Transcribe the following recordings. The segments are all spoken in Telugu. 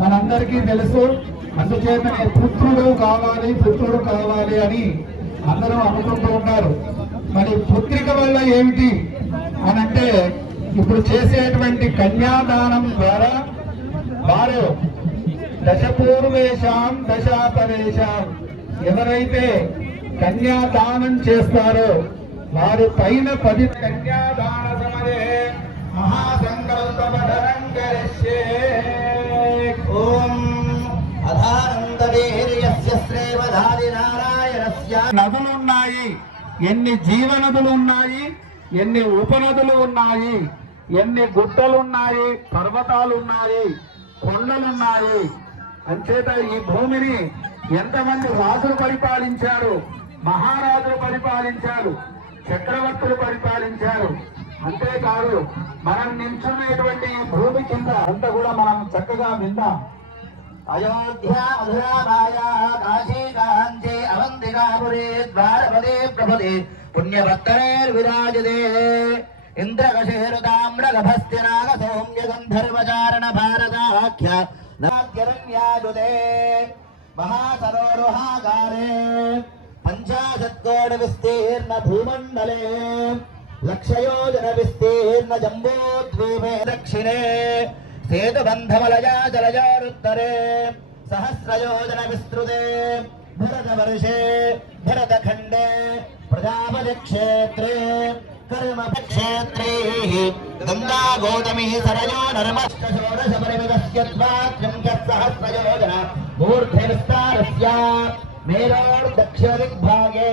మనందరికీ తెలుసు అందుచేతనే పుత్రుడు కావాలి పుత్రుడు కావాలి అని అందరూ అనుకుంటూ ఉంటారు. మరి పుత్రిక వల్ల ఏమిటి అని అంటే ఇప్పుడు చేసేటువంటి కన్యాదానం ద్వారా వారు దశపూర్వేశాం దశాపరేషాం ఎవరైతే కన్యాదానం చేస్తారో వారి పైన పది కన్యాదాన సమయే మహాసంకల్పధరం ఓం నారాయణస్య నదులున్నాయి. ఎన్ని జీవనదులు ఉన్నాయి ఎన్ని ఉపనదులు ఉన్నాయి ఎన్ని గుట్టలున్నాయి పర్వతాలున్నాయి కొండలున్నాయి. అంచేత ఈ భూమిని ఎంతమంది రాజులు పరిపాలించారు మహారాజులు పరిపాలించారు చక్రవర్తులు పరిపాలించారు. అంతేకాదు మనం నించున్నటువంటి ఈ భూమి కింద అంతా కూడా మనం చక్కగా విందాం. अयोध्या मधुरा माया काशी कांचे अवंतिकापुरे द्वारपदे प्रपदे पुण्यपत्तरेर्विराजदे इन्द्रकशेरुताम्रगभस्तिनाग सौम्यगन्धर्वचारण भारताख्य नाग्यरण्यायुते विस्तीर्ण पञ्चाशत्कोणविस्तीर्ण भूमण्डले लक्षयोजनविस्तीर्ण जम्बोद्वीपे दक्षिणे। सेतुबन्धमलया जलयोरुत्तरे सहस्रयोजनविस्तृते भरतवर्षे, भरतखण्डे, प्रजापतिक्षेत्रे, कर्मपक्षेत्रैः गङ्गा गोतमिः सरयो नर्मश्च षोडशपरिमितस्य त्वात्रिंशत्सहस्रयोजन मूर्धनिस्तारस्य मेरोर्दक्षदिग्भागे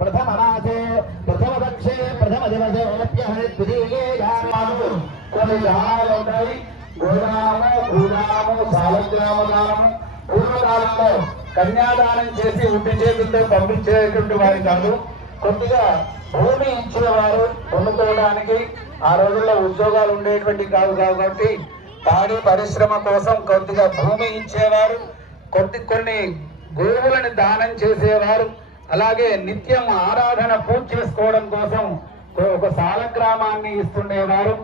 బ్రహ్మణः ప్రథమ వర్షే పక్షే ప్రథమ దివసే కొన్ని గోదాము భూదాము సాలగ్రామ పూర్వకాలంలో కన్యాదానం చేసి ఉండి చేతులతో పంపించేటువంటి వారి కాదు. కొద్దిగా భూమి ఇచ్చేవారు కొనుక్కోవడానికి ఆ రోజుల్లో ఉద్యోగాలు ఉండేటువంటి కాదు కాబట్టి పాడి పరిశ్రమ కోసం కొద్దిగా భూమి ఇచ్చేవారు. కొద్ది కొన్ని గోవులను దానం చేసేవారు. అలాగే నిత్యం ఆరాధన పూజ చేసుకోవడం కోసం ఒక సాలగ్రామాన్ని ఇస్తుండేవారు.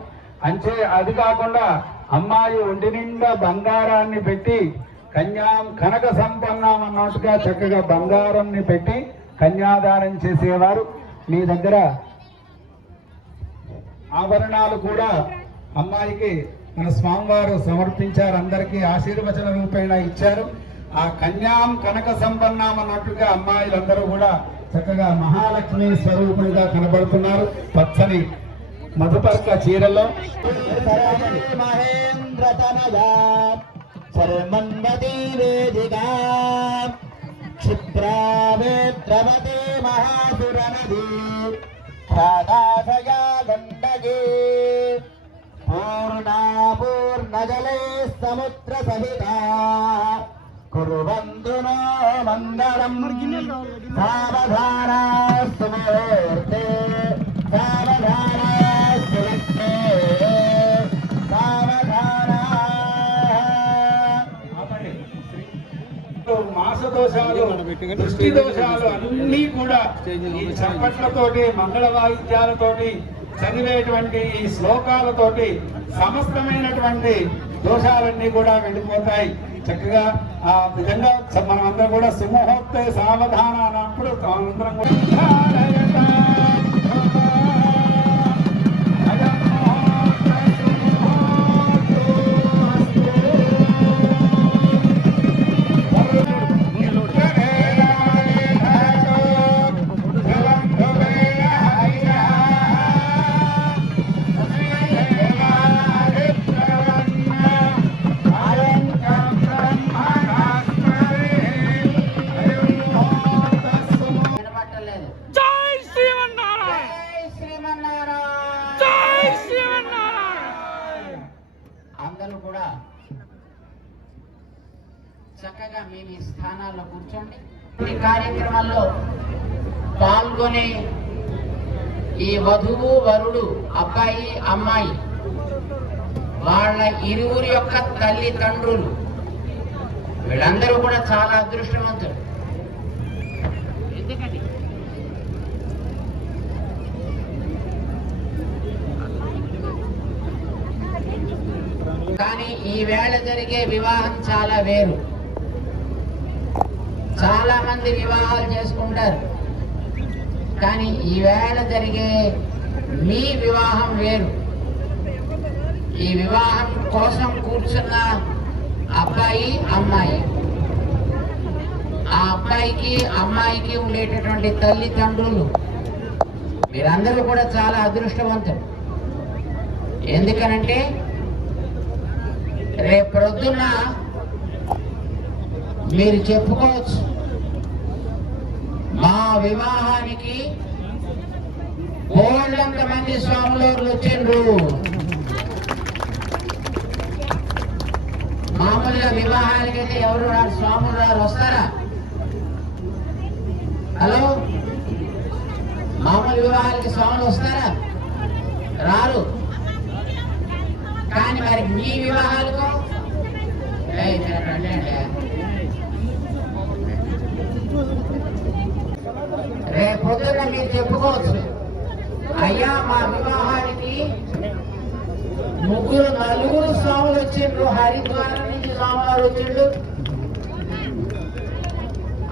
అంచే అది కాకుండా అమ్మాయి ఒంటి నిండా బంగారాన్ని పెట్టి కన్యాం కనక సంపన్నం అన్నట్టుగా చక్కగా బంగారంని పెట్టి కన్యాదానం చేసేవారు. మీ దగ్గర ఆభరణాలు కూడా అమ్మాయికి మన స్వామివారు సమర్పించారు. అందరికీ ఆశీర్వచన రూపేణ ఇచ్చారు. ఆ కన్యాం కనక సంపన్నాం అన్నట్టుగా అమ్మాయిలందరూ కూడా చక్కగా మహాలక్ష్మి స్వరూపంగా కనబడుతున్నారు. పచ్చని మధుపర్క చీరలో మహేంద్ర తనయా శర్మన్వతి క్షిప్రావేత్రవతే మహాసురనది ఖ్యాదాశయా గండగే పూర్ణా పూర్ణజలే సముద్ర సహిత కుర్వంతు నో మంగళం సావధానా సుముహూర్తే సావధానా సులగ్నే సావధానా మాస దోషాలు దృష్టి దోషాలు అన్నీ కూడా ఈ చప్పట్లతోటి మంగళ వాయిద్యాలతోటి చదివేటువంటి ఈ శ్లోకాలతోటి సమస్తమైనటువంటి దోషాలన్నీ కూడా వెళ్ళిపోతాయి. చక్కగా ఆ విధంగా మనం అందరం కూడా సింహోక్తే సావధానాలు అప్పుడు అందరం కూడా వధువు వరుడు అబ్బాయి అమ్మాయి. వాళ్ళ ఇరువురి యొక్క తల్లిదండ్రులు. వీళ్ళందరూ కూడా చాలా అదృష్టవంతులు. ఎందుకండి? కానీ ఈ వేళ జరిగే వివాహం చాలా వేరు. చాలా మంది వివాహాలు చేసుకుంటారు. కానీ ఈవేళ జరిగే మీ వివాహం వేరు. ఈ వివాహం కోసం కూర్చున్న అబ్బాయి అమ్మాయి. ఆ అబ్బాయికి అమ్మాయికి ఉండేటటువంటి తల్లిదండ్రులు. మీరందరూ కూడా చాలా అదృష్టవంతులు. ఎందుకనంటే రేపొద్దున మీరు చెప్పుకోవచ్చు. మా వివాహానికి బోళ్ళంత మంది స్వాములు వచ్చిండ్రు. మామూలుగా వివాహానికి అయితే ఎవరు రారు స్వాములు రారు. వస్తారా? హలో? మామూలు వివాహాలకి స్వాములు వస్తారా? రారు. కానీ మరి మీ వివాహాలకు? రండి అండి. రేపొద్దున మీరు చెప్పుకోవచ్చు. అయ్యా మా వివాహానికి ముగ్గురు నలుగురు స్వాములు వచ్చిండ్రు. హరిద్వారం నుంచి స్వామివారు వచ్చిండు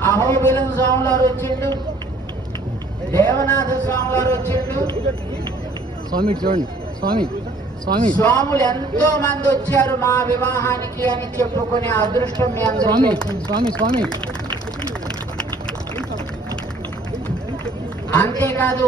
అహోబిలం స్వామివారు వచ్చిండు దేవనాథ స్వామివారు వచ్చిండు స్వామి చూడండి. స్వామి స్వామి. స్వాములు ఎంతో మంది వచ్చారు మా వివాహానికి అని చెప్పుకునే అదృష్టం మీ అందరికీ స్వామి. స్వామి స్వామి. అంతేకాదు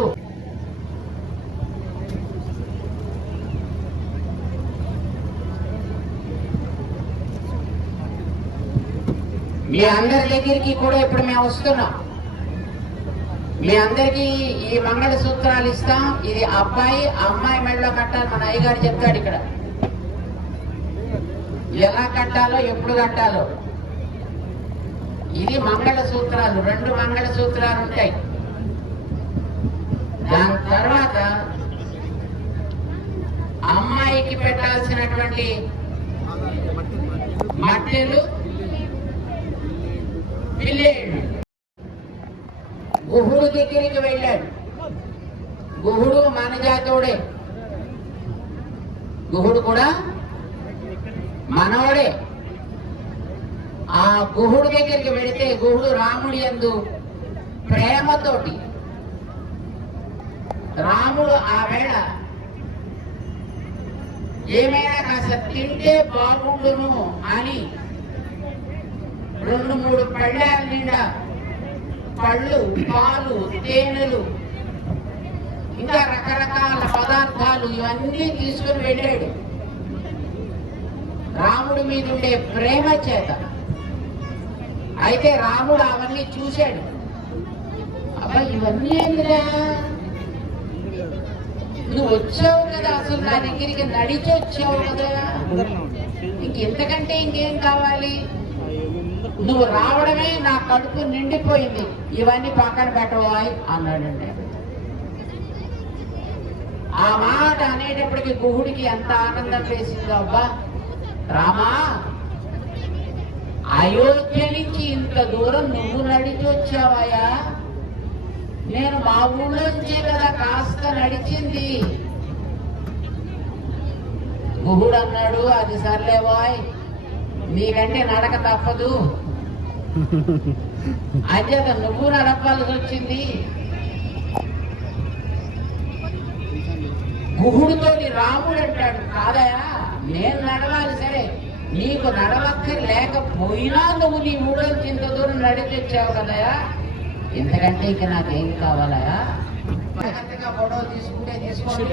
మీ అందరి దగ్గరికి కూడా ఇప్పుడు మేము వస్తున్నాం. మీ అందరికి ఈ మంగళ సూత్రాలు ఇస్తాం. ఇది అబ్బాయి అమ్మాయి మెడలో కట్టాలి. మన అయ్యగారు చెప్తాడు ఇక్కడ. ఎలా కట్టాలో ఎప్పుడు కట్టాలో. ఇది మంగళ సూత్రాలు రెండు మంగళ సూత్రాలు ఉంటాయి. దాని తర్వాత అమ్మాయికి పెట్టాల్సినటువంటి మట్టెలు పిల్లేడు గుహుడు దగ్గరికి వెళ్ళాడు. గుహుడు మనజాతవుడే గుహుడు కూడా మనవడే. ఆ గుహుడు దగ్గరికి వెళితే గుహుడు రాముడి యందు ప్రేమతోటి రాముడు ఆ వేళ ఏమైనా కాస్త తింటే బాగుండును అని రెండు మూడు పళ్ళాల నిండా పళ్ళు పాలు తేనెలు ఇంకా రకరకాల పదార్థాలు ఇవన్నీ తీసుకుని వెళ్ళాడు. రాముడి మీద ఉండే ప్రేమ చేత. అయితే రాముడు అవన్నీ చూశాడు. అబ్బా ఇవన్నీ ఏంటిరా నువ్వు వచ్చావు కదా అసలు నా దగ్గరికి నడిచి వచ్చావు కదా. ఇంకెంతకంటే ఇంకేం కావాలి? నువ్వు రావడమే నా కడుపు నిండిపోయింది. ఇవన్నీ పక్కన పెట్టవాయి అన్నాడండి. ఆ మాట అనేటప్పటికి గుహుడికి ఎంత ఆనందం వేసిందో అబ్బా. రామా అయోధ్య నుంచి ఇంత దూరం నువ్వు నడిచి వచ్చావాయా? నేను మా ఊళ్ళోంచే కదా కాస్త నడిచింది. గుహుడు అన్నాడు అది సర్లే బాయ్ నీకంటే నడక తప్పదు. అంచేత నువ్వు నడపాల్సి వచ్చింది. గుహుడితోటి రాముడు అంటాడు కాదయా నేను నడవాలి సరే నీకు నడవక్క లేకపోయినా నువ్వు నీ మూడో ఇంత దూరం నడిచొచ్చావు కదయా? ఎందుకంటే ఇక నాకేం కావాలయా ఫోటో తీసుకుంటే తీసుకోండి.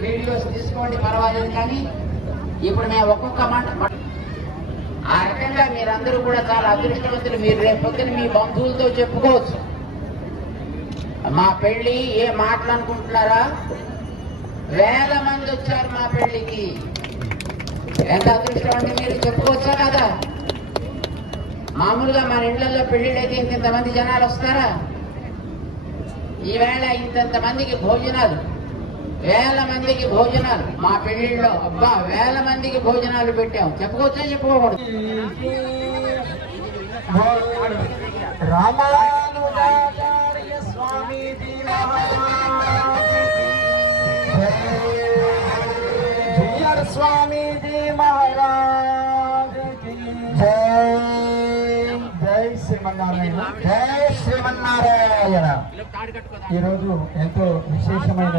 వీడియోస్ తీసుకోండి పర్వాలేదు కానీ ఇప్పుడు మేము ఒక్కొక్క మాట ఆ రకంగా మీరందరూ కూడా చాలా అదృష్టవంతులు. మీరు రేపు పొద్దున మీ బంధువులతో చెప్పుకోవచ్చు. మా పెళ్ళి ఏ మాటలు అనుకుంటున్నారా? వేల మంది వచ్చారు మా పెళ్ళికి ఎంత అదృష్టం అంటే మీరు? చెప్పుకోవచ్చా కదా? మామూలుగా మన ఇళ్ళలో పెళ్ళిళ్ళు అయితే మంది జనాలు వస్తారా? ఈవేళ ఇంతంత మందికి భోజనాలు వేల మందికి భోజనాలు. మా పెళ్ళిళ్ళలో అబ్బా వేల మందికి భోజనాలు పెట్టాం. చెప్పుకోవచ్చా చెప్పుకోకూడదు? రామానుజాచార్య స్వామి జిఆర్ స్వామీజీ మహారాజ్ జై శ్రీమన్నారాయణ. జై శ్రీమన్నారాయణ. ఈరోజు ఎంతో విశేషమైన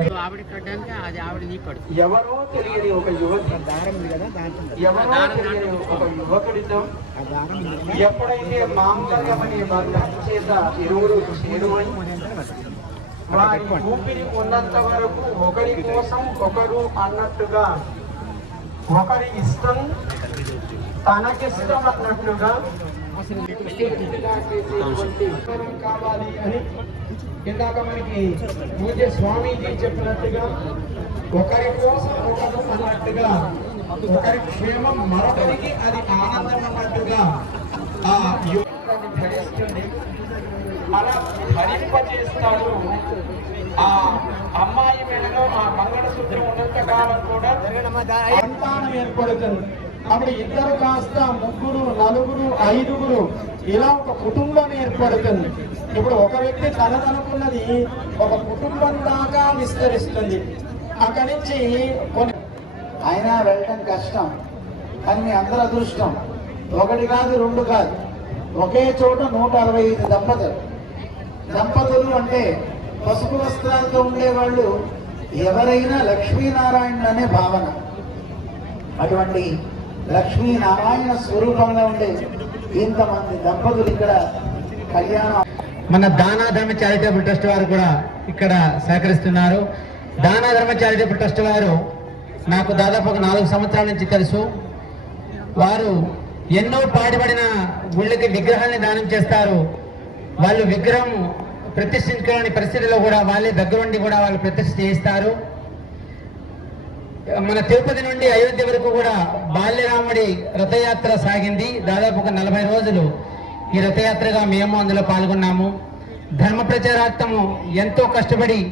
ఎవరో తెలియని ఒక యువతి. ఎవరో ఒక యువకుడితో ఎప్పుడైతే మాంగళ్యం అనే బంధం చేత ఇరువురు చేరువై వారి ఊపిరి ఉన్నంత వరకు ఒకరి కోసం ఒకరు అన్నట్టుగా ఒకరి ఇష్టం తనకిష్టం అన్నట్టుగా కావాలి అని ఇందాక మనకి పూజ స్వామీజీ చెప్పినట్టుగా ఒకరి కోసం ఒకరు అన్నట్టుగా ఒకరి క్షేమం మరొకరికి అది ఆనందం అన్నట్టుగా ఆ యువకుడు ధరిస్తుంది అలా ధరింపజేస్తాడు ఆ అమ్మాయి మెడలో ఆ మంగళసూత్రం ఉన్నంత కాలం కూడా సంతానం ఏర్పడుతుంది. అప్పుడు ఇద్దరు కాస్త ముగ్గురు నలుగురు ఐదుగురు ఇలా ఒక కుటుంబం ఏర్పడుతుంది. ఇప్పుడు ఒక వ్యక్తి తనదనుకున్నది ఒక కుటుంబం దాకా విస్తరిస్తుంది. అక్కడి నుంచి కొన్ని అయినా వెళ్ళటం కష్టం కానీ మీ అందరి అదృష్టం. ఒకటి కాదు రెండు కాదు. ఒకే చోట నూట అరవై ఐదు దంపతులు. దంపతులు అంటే పసుపు వస్త్రాలతో ఉండేవాళ్ళు ఎవరైనా లక్ష్మీనారాయణ అనే భావన. అటువంటి లక్ష్మీనారాయణ స్వరూపంగా ఉండే ఇంతమంది దంపతులు ఇక్కడ కళ్యాణం మన దానాధర్మ చారిటబుల్ ట్రస్ట్ వారు కూడా ఇక్కడ సహకరిస్తున్నారు. దానాధర్మ చారిటబుల్ ట్రస్ట్ వారు నాకు దాదాపు ఒక నాలుగు సంవత్సరాల నుంచి తెలుసు. వారు ఎన్నో పాడుపడిన గుళ్ళకి విగ్రహాన్ని దానం చేస్తారు. వాళ్ళు విగ్రహం ప్రతిష్ఠించుకోలేని పరిస్థితిలో కూడా వాళ్ళే దగ్గరుండి కూడా వాళ్ళు ప్రతిష్ఠ చేయిస్తారు. మన తిరుపతి నుండి అయోధ్య వరకు కూడా బాల్యరాముడి రథయాత్ర సాగింది. దాదాపు ఒక నలభై రోజులు ఈ రథయాత్రగా మేము అందులో పాల్గొన్నాము. ధర్మ ప్రచారార్థము ఎంతో కష్టపడి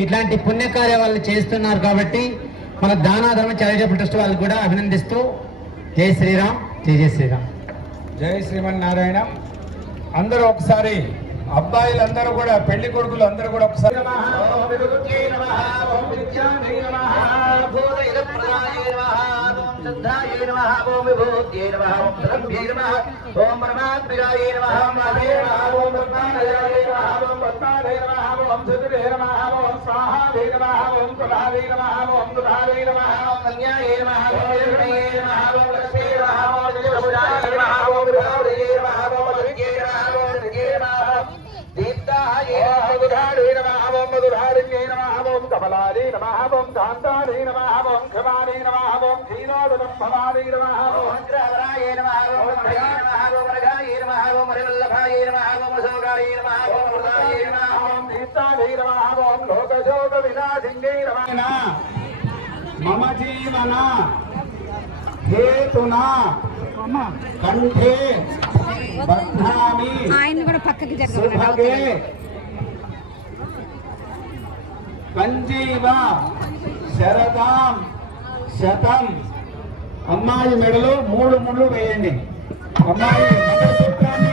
ఇట్లాంటి పుణ్యకార్య వాళ్ళు చేస్తున్నారు కాబట్టి మన దానా ధర్మ చారిటబుల్ ట్రస్ట్ వాళ్ళు కూడా అభినందిస్తూ జై శ్రీరామ్. జై జై శ్రీరామ్. జై శ్రీమన్నారాయణ. అందరూ ఒకసారి అబ్బాయిలందరూ కూడా పెళ్ళి కొడుకులు అందరూ కూడా ఒకసారి. శుద్ధాయ కమలాదే నమః ఓం కాంతాదే నమః ఓం క్షమాదే నమః ఓం క్షీరోదనం భవాదే నమః ఓం అగ్రహరాయ నమః ఓం రఘాయ నమః ఓం హరివల్లభాయ నమః ఓం అశోకాయ నమః ఓం వృదాయ నమః ఓం దీప్తాదే నమః ఓం లోకశోక నమః మమ జీవన హేతునా కంఠే బధ్నామి ఆయన కూడా పక్కకి సుభగే జరగదు సంజీవ శరదాం శతం. అమ్మాయి మెడలో మూడు ముళ్ళు వేయండి. అమ్మాయి మంగళసూత్రాన్ని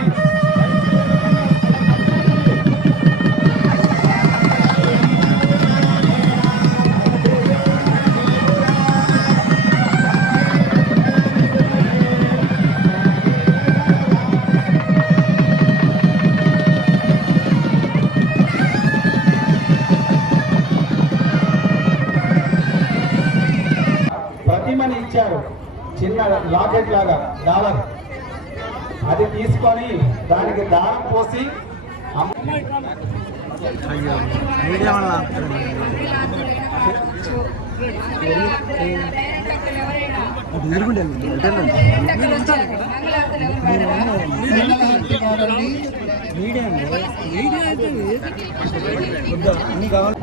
దానికి దారం పోసి మీడియా మీడియా అన్ని కావాలి